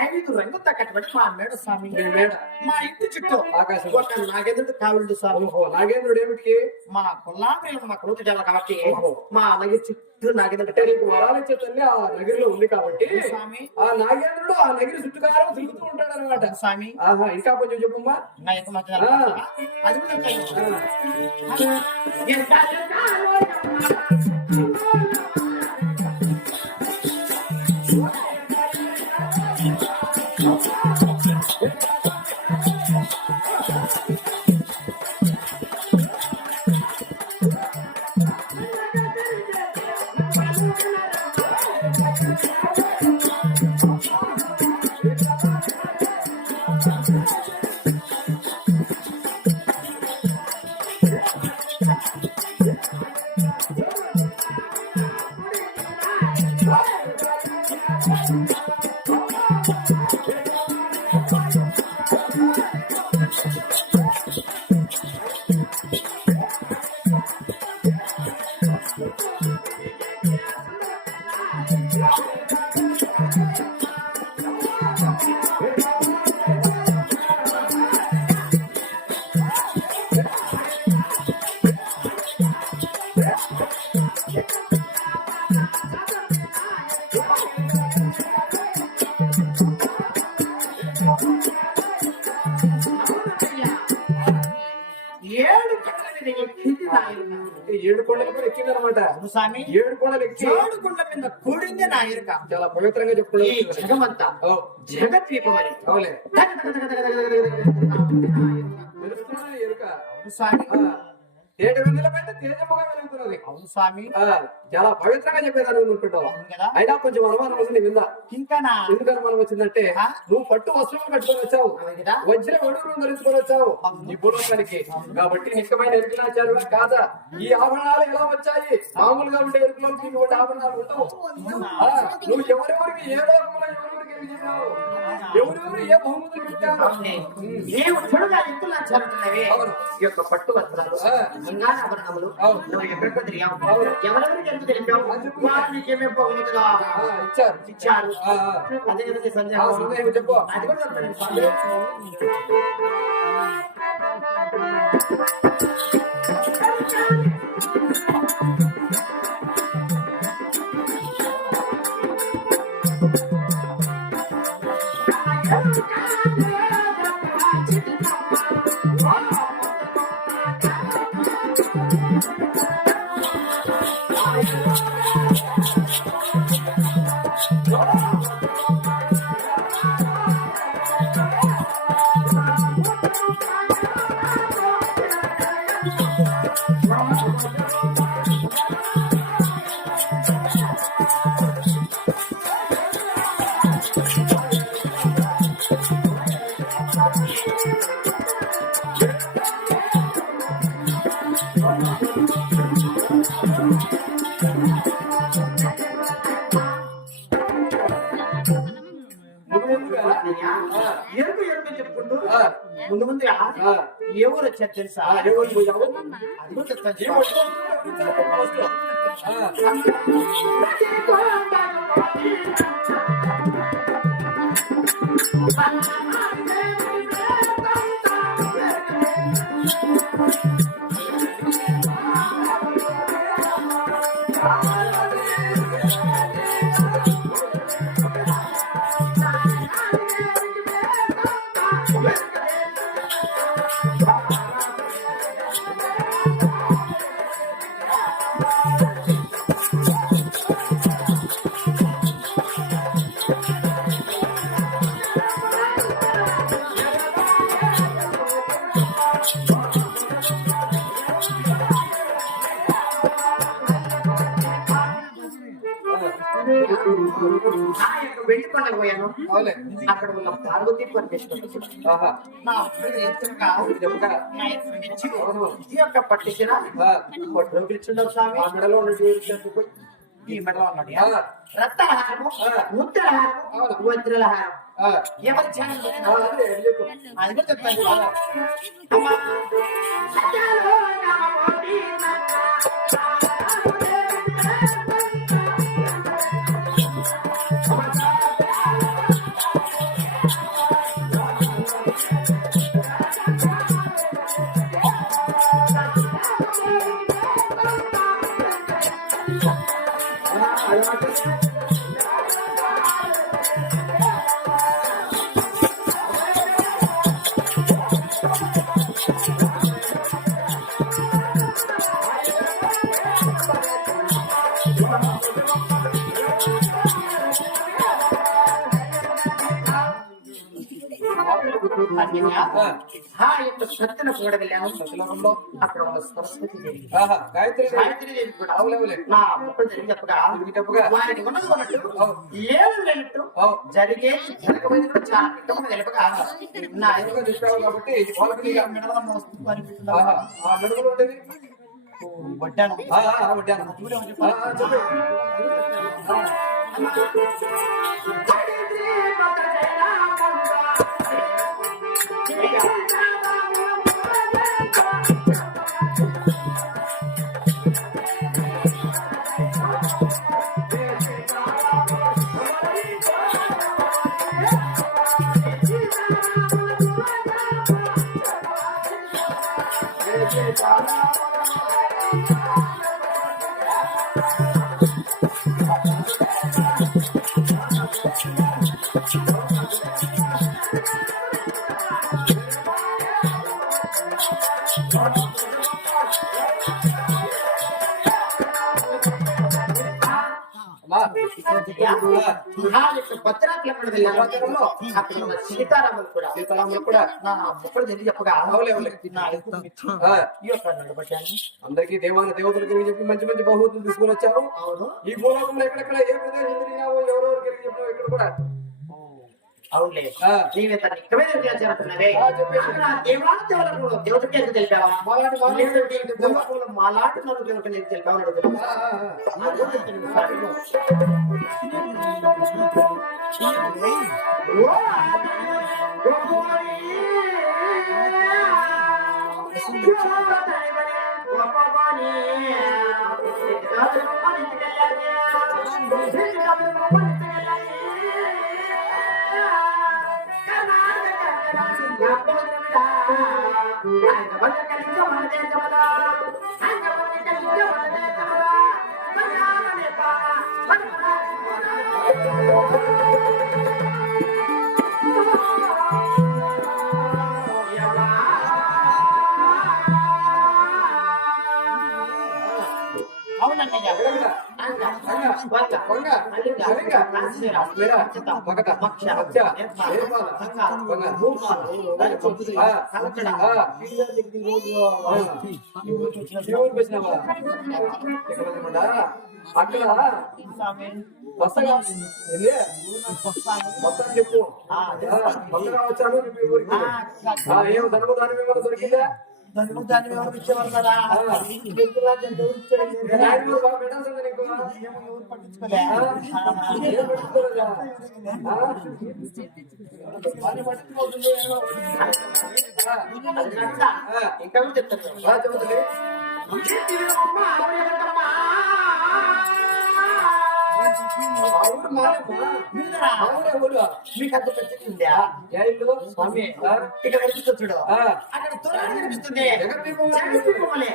5 రంగు తగ్గటువంటి మా మేడ స్వామి మేడ మా ఇంటి చుట్టూ ఆకాశం ఒక నాగేంద్రుడు కావులు స్వామి. నాగేంద్రుడు ఏమిటికి? మా కుల్లాంబిలో మా కొడుకు జల కాబట్టి మా నగరి చుట్టూ నాగేంద్రుడు నీకు వరాలిచ్చే తల్లి ఆ నగరిలో ఉంది కాబట్టి స్వామి ఆ నాగేంద్రుడు ఆ నగరి చుట్టుకారం తిరుగుతూ ఉంటాడు అనమాట స్వామి. ఆహా, ఇంకా కొంచెం చెప్పమ్మా. అది కూడా ఏడు కొండలు కూడా ఎక్కింది అనమాట స్వామి. 7 కొండలు ఎక్కి 7 కొండల మీద కూడింది నా ఎరుక. చాలా పవిత్రంగా చెప్పుకున్నాడు. జగమంతా జగద్వీపం అని అవులే ఎరుక స్వామి. 7 వెన్నెల పైన తేజముగా వెలుగుతున్నది. అవును స్వామి. చాలా పవిత్రంగా చెప్పేదాన్ని నువ్వు అయినా కొంచెం అనుమానం వచ్చింది విందా. ఇంకా ఎందుకు అనుమానం వచ్చిందంటే నువ్వు పట్టు వస్త్రాలు కట్టుకొని వచ్చావు, వచ్చిన ఒడుగులు ధరించుకొని వచ్చావు ఈ భూలోకానికి. కాబట్టి నిజమైన ఎరుకలాచారుడు కాదా? ఈ ఆభరణాలు ఎలా వచ్చాయి? మామూలుగా ఉండే ఎరుకలోకి ఇటువంటి ఆభరణాలు ఉండవు. నువ్వు ఎవరెవరికి ఏ లోకంలో ఎవరెవరికి ఏమి చేశావు, ఎవరెవరు ఏ బహుమతులు పెట్టారు? ఈ యొక్క పట్టు వస్త్రాలు బంగారు ఆభరణములు నువ్వు ఎక్కడికో తిరిగావు, ఎవరెవరికి ఎంత తెలిపావు, నీకేమేమి బహుమతులు ఇచ్చారు. అదే విధంగా సందేహం చెప్పు. అది కూడా చెప్తాను. ఎరుకు ఎరుకు చెప్పుకుంటూ ముందు ముందు ఏ ఊరు వచ్చారు తెలుసా? అది కూడా చెప్తాను. వెళ్లి పండుగ పోయాను. అక్కడ ఉన్న పార్వతీ పరమేశ్వరుడు పట్టించిన పొట్టులో పిలుచుండవు స్వామి. మెడలో ఈ మెడలో ఉన్నాడు రత్నహారము, ముద్రహారము, వజ్రలహారం. ఎవరి ఛానల్ అది కూడా చెప్తాను. అన్నయ్య, ఆ. ఆ యొక్క సత్యన కూడా వెళ్ళాను. సత్యలోకంలో అక్కడ ఉన్న సరస్వతి దేవి, ఆహా గాయత్రి గాయత్రి దేవి కూడా అవులవులే నా మొక్కలు జరిగి చెప్పగా చెప్పగా వారికి ఉన్నది ఉన్నట్టు అవును. లేదు లేనట్టు అవును. జరిగేది జరగబోయేది కూడా చాలా నిక్కముగా తెలుపగా నా ఎదురుగా చెప్పావు కాబట్టి వాళ్ళకి నీకు మెడవన్న వస్తువు అనిపిస్తుంది. ఆహా, ఆ నడుములు ఉండేది వడ్డాను వడ్డాను చెప్పు అమ్మా భద్రాకులు అక్కడ ఉన్న సీతారాములు కూడా సీతారాములు కూడా నా మొక్కలు జరిగి చెప్పగా అవులే నా యొక్క ఆ, ఈ యొక్క నడబడ్డాను. అందరికీ దేవతలు తిరిగి చెప్పి మంచి మంచి బహుమతులు తీసుకొని వచ్చావు. అవును ఈ భూలోకంలో ఎక్కడెక్కడ ఏ ప్రదేశం తిరిగినావో ఎవరెవరు తిరిగి చెప్పినావు ఇక్కడ కూడా అవునులే ఆ. నీవే తన నిక్కమే జరుగుతున్నవే ఆ, చెప్పేసి. అక్కడ దేవాలకు దేవతకి ఎందుకు తెలిపావా మాలాంటి వాళ్ళు లేదంటే ఈ భూలోకంలో మాలాంటి నన్ను దేవతకి ఎందుకు తెలిపావా అని అడుగుతున్నా. ఆ, ఆ, ఆ. అవునన్నయ్య ఎక్కడెక్కడ? వంగ, కళింగ, అస్మిర, మగధ, మక్ష, నేపాల, వంగ, ఆ, ఆ. శివుడికి వచ్చినావా? ఇక్కడ ఉన్నాడా? అక్కడ వస్తగా ఏంది? వస్తాను చెప్పు వస్తగా వచ్చాను చెప్పు ఈ ఊరికి. ఏం ధనము దాని మిమ్మల్ని దొరికిందా? దాన్ని ఎవరు ఇచ్చేవారు కదా నేను ఆయన మీద బాగా పెట్టాల్సింది నీకు. ఎవరు పట్టించుకోలే ఏం పట్టించుకోలేదా? అది పట్టించుకోతుంది ఏమో. ఇంకా చెప్తాను చెబుతుంది అవును మారమ్మా. అవునే ఊరు. మీకు అంత ప్రత్యేకిందా ఏ ఇల్లు? స్వామి ఆ? ఇక్కడ కనిపిస్తుంది చూడు ఆ. అక్కడ త్వరగా కనిపిస్తుంది జగన్ దీపం. జగన్ దీపంలే.